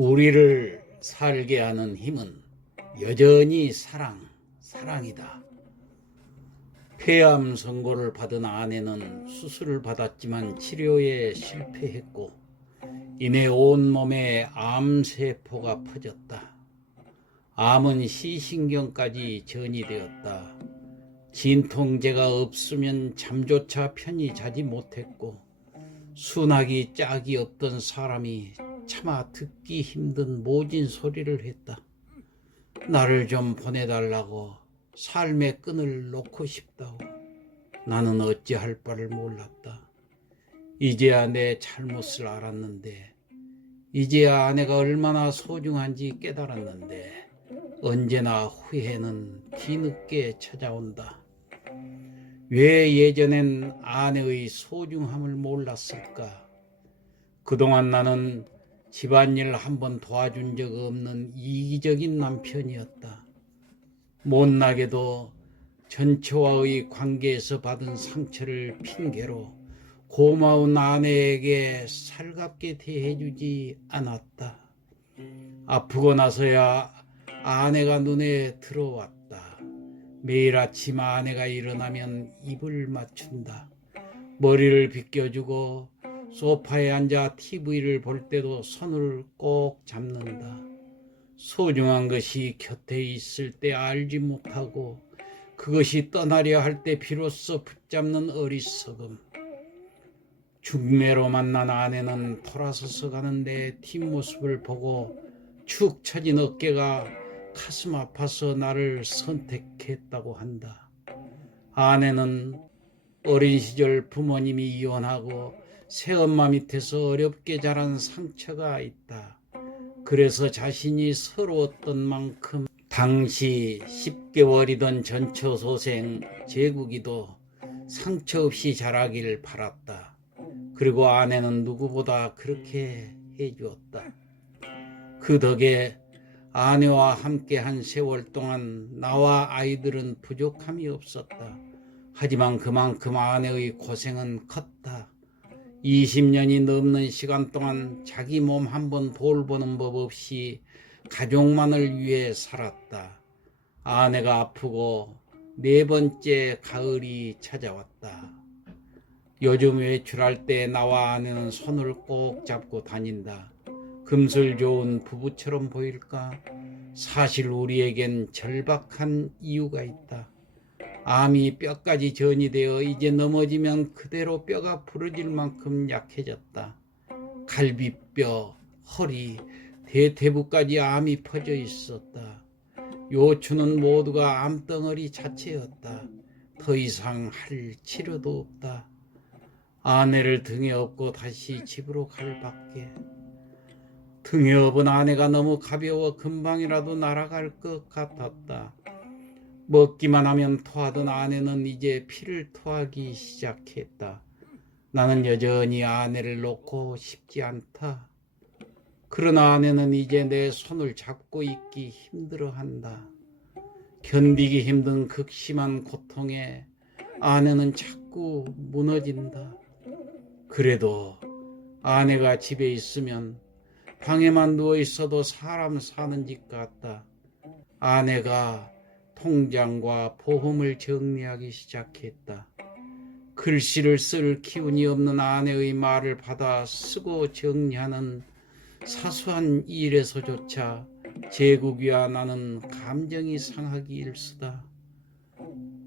우리를 살게 하는 힘은 여전히 사랑이다. 폐암 선고를 받은 아내는 수술을 받았지만 치료에 실패했고 이내 온몸에 암세포가 퍼졌다. 암은 시신경까지 전이되었다. 진통제가 없으면 잠조차 편히 자지 못했고 순하기 짝이 없던 사람이 차마 듣기 힘든 모진 소리를 했다. 나를 좀 보내달라고, 삶의 끈을 놓고 싶다고. 나는 어찌할 바를 몰랐다. 이제야 내 잘못을 알았는데, 이제야 아내가 얼마나 소중한지 깨달았는데, 언제나 후회는 뒤늦게 찾아온다. 왜 예전엔 아내의 소중함을 몰랐을까? 그동안 나는 집안일 한번 도와준 적 없는 이기적인 남편이었다. 못나게도 전처와의 관계에서 받은 상처를 핑계로 고마운 아내에게 살갑게 대해주지 않았다. 아프고 나서야 아내가 눈에 들어왔다. 매일 아침 아내가 일어나면 입을 맞춘다. 머리를 빗겨주고 소파에 앉아 TV를 볼 때도 손을 꼭 잡는다. 소중한 것이 곁에 있을 때 알지 못하고 그것이 떠나려 할 때 비로소 붙잡는 어리석음. 중매로 만난 아내는 돌아서서 가는데 뒷모습을 보고 축 처진 어깨가 가슴 아파서 나를 선택했다고 한다. 아내는 어린 시절 부모님이 이혼하고 새엄마 밑에서 어렵게 자란 상처가 있다. 그래서 자신이 서러웠던 만큼 당시 10개월이던 전처소생 제국이도 상처 없이 자라길 바랐다. 그리고 아내는 누구보다 그렇게 해주었다. 그 덕에 아내와 함께 한 세월 동안 나와 아이들은 부족함이 없었다. 하지만 그만큼 아내의 고생은 컸다. 20년이 넘는 시간 동안 자기 몸 한번 돌보는 법 없이 가족만을 위해 살았다. 아내가 아프고 4번째 가을이 찾아왔다. 요즘 외출할 때 나와 아내는 손을 꼭 잡고 다닌다. 금슬 좋은 부부처럼 보일까? 사실 우리에겐 절박한 이유가 있다. 암이 뼈까지 전이되어 이제 넘어지면 그대로 뼈가 부러질 만큼 약해졌다. 갈비뼈, 허리, 대퇴부까지 암이 퍼져 있었다. 요추는 모두가 암덩어리 자체였다. 더 이상 할 치료도 없다. 아내를 등에 업고 다시 집으로 갈 밖에. 등에 업은 아내가 너무 가벼워 금방이라도 날아갈 것 같았다. 먹기만 하면 토하던 아내는 이제 피를 토하기 시작했다. 나는 여전히 아내를 놓고 싶지 않다. 그러나 아내는 이제 내 손을 잡고 있기 힘들어한다. 견디기 힘든 극심한 고통에 아내는 자꾸 무너진다. 그래도 아내가 집에 있으면 방에만 누워 있어도 사람 사는 집 같다. 아내가 통장과 보험을 정리하기 시작했다. 글씨를 쓸 기운이 없는 아내의 말을 받아 쓰고 정리하는 사소한 일에서조차 제국이와 나는 감정이 상하기 일쑤다.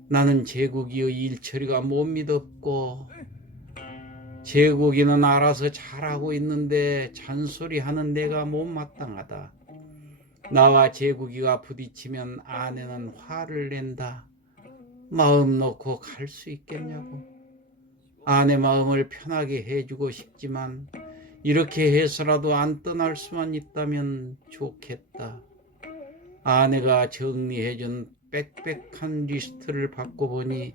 나는 제국이의 일처리가 못 믿었고 제국이는 알아서 잘하고 있는데 잔소리하는 내가 못마땅하다. 나와 제국이가 부딪히면 아내는 화를 낸다. 마음 놓고 갈 수 있겠냐고. 아내 마음을 편하게 해주고 싶지만 이렇게 해서라도 안 떠날 수만 있다면 좋겠다. 아내가 정리해준 빽빽한 리스트를 받고 보니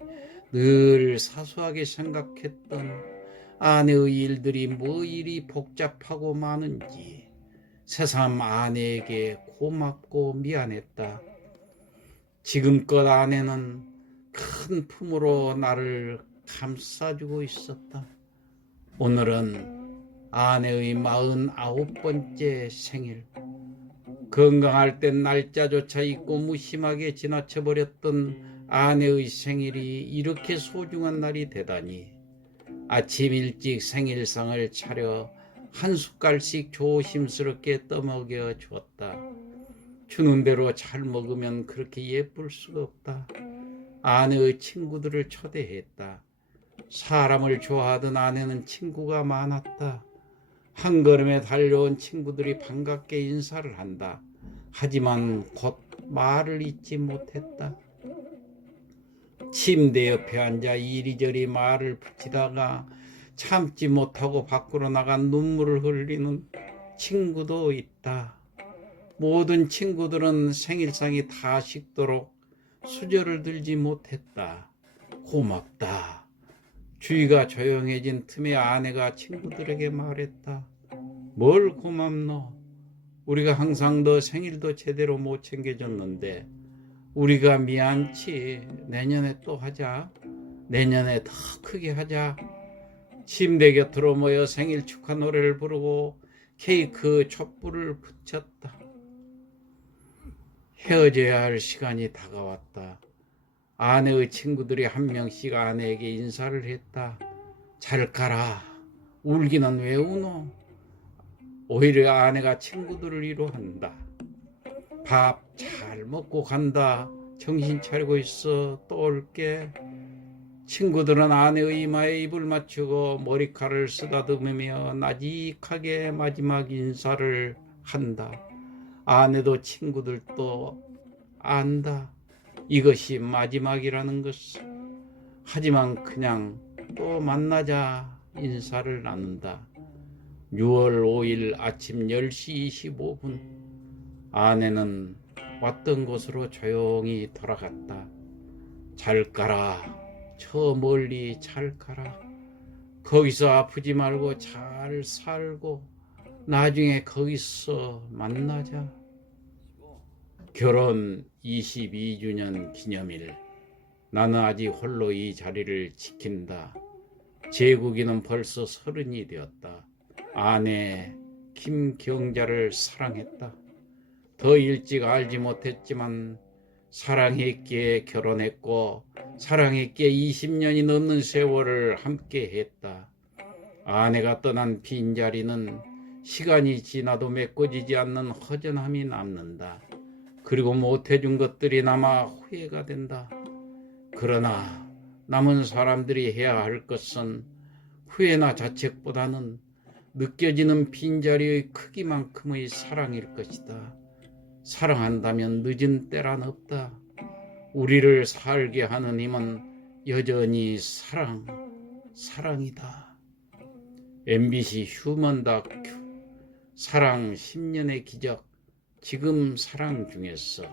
늘 사소하게 생각했던 아내의 일들이 뭐 이리 복잡하고 많은지 새삼 아내에게 고맙고 미안했다. 지금껏 아내는 큰 품으로 나를 감싸주고 있었다. 오늘은 아내의 49번째 생일. 건강할 땐 날짜조차 잊고 무심하게 지나쳐버렸던 아내의 생일이 이렇게 소중한 날이 되다니. 아침 일찍 생일상을 차려 한 숟갈씩 조심스럽게 떠먹여 주었다. 주는 대로 잘 먹으면 그렇게 예쁠 수가 없다. 아내의 친구들을 초대했다. 사람을 좋아하던 아내는 친구가 많았다. 한 걸음에 달려온 친구들이 반갑게 인사를 한다. 하지만 곧 말을 잇지 못했다. 침대 옆에 앉아 이리저리 말을 붙이다가 참지 못하고 밖으로 나간 눈물을 흘리는 친구도 있다. 모든 친구들은 생일상이 다 식도록 수저를 들지 못했다. 고맙다. 주위가 조용해진 틈에 아내가 친구들에게 말했다. 뭘 고맙노? 우리가 항상 너 생일도 제대로 못 챙겨줬는데 우리가 미안치. 내년에 또 하자. 내년에 더 크게 하자. 침대 곁으로 모여 생일 축하 노래를 부르고 케이크 촛불을 붙였다. 헤어져야 할 시간이 다가왔다. 아내의 친구들이 한 명씩 아내에게 인사를 했다. 잘 가라. 울기는 왜 우노? 오히려 아내가 친구들을 위로한다. 밥 잘 먹고 간다. 정신 차리고 있어. 또 올게. 친구들은 아내의 이마에 입을 맞추고 머리카락을 쓰다듬으며 나직하게 마지막 인사를 한다. 아내도 친구들도 안다. 이것이 마지막이라는 것을. 하지만 그냥 또 만나자 인사를 나눈다. 6월 5일 아침 10시 25분 아내는 왔던 곳으로 조용히 돌아갔다. 잘 가라. 저 멀리 잘 가라. 거기서 아프지 말고 잘 살고 나중에 거기서 만나자. 결혼 22주년 기념일. 나는 아직 홀로 이 자리를 지킨다. 제국이는 벌써 30이 되었다. 아내 김경자를 사랑했다. 더 일찍 알지 못했지만 사랑했기에 결혼했고 사랑했기에 20년이 넘는 세월을 함께 했다. 아내가 떠난 빈자리는 시간이 지나도 메꿔지지 않는 허전함이 남는다. 그리고 못해준 것들이 남아 후회가 된다. 그러나 남은 사람들이 해야 할 것은 후회나 자책보다는 느껴지는 빈자리의 크기만큼의 사랑일 것이다. 사랑한다면 늦은 때란 없다. 우리를 살게 하는 힘은 여전히 사랑이다. MBC 휴먼 다큐 사랑 10년의 기적. 지금 사랑 중에서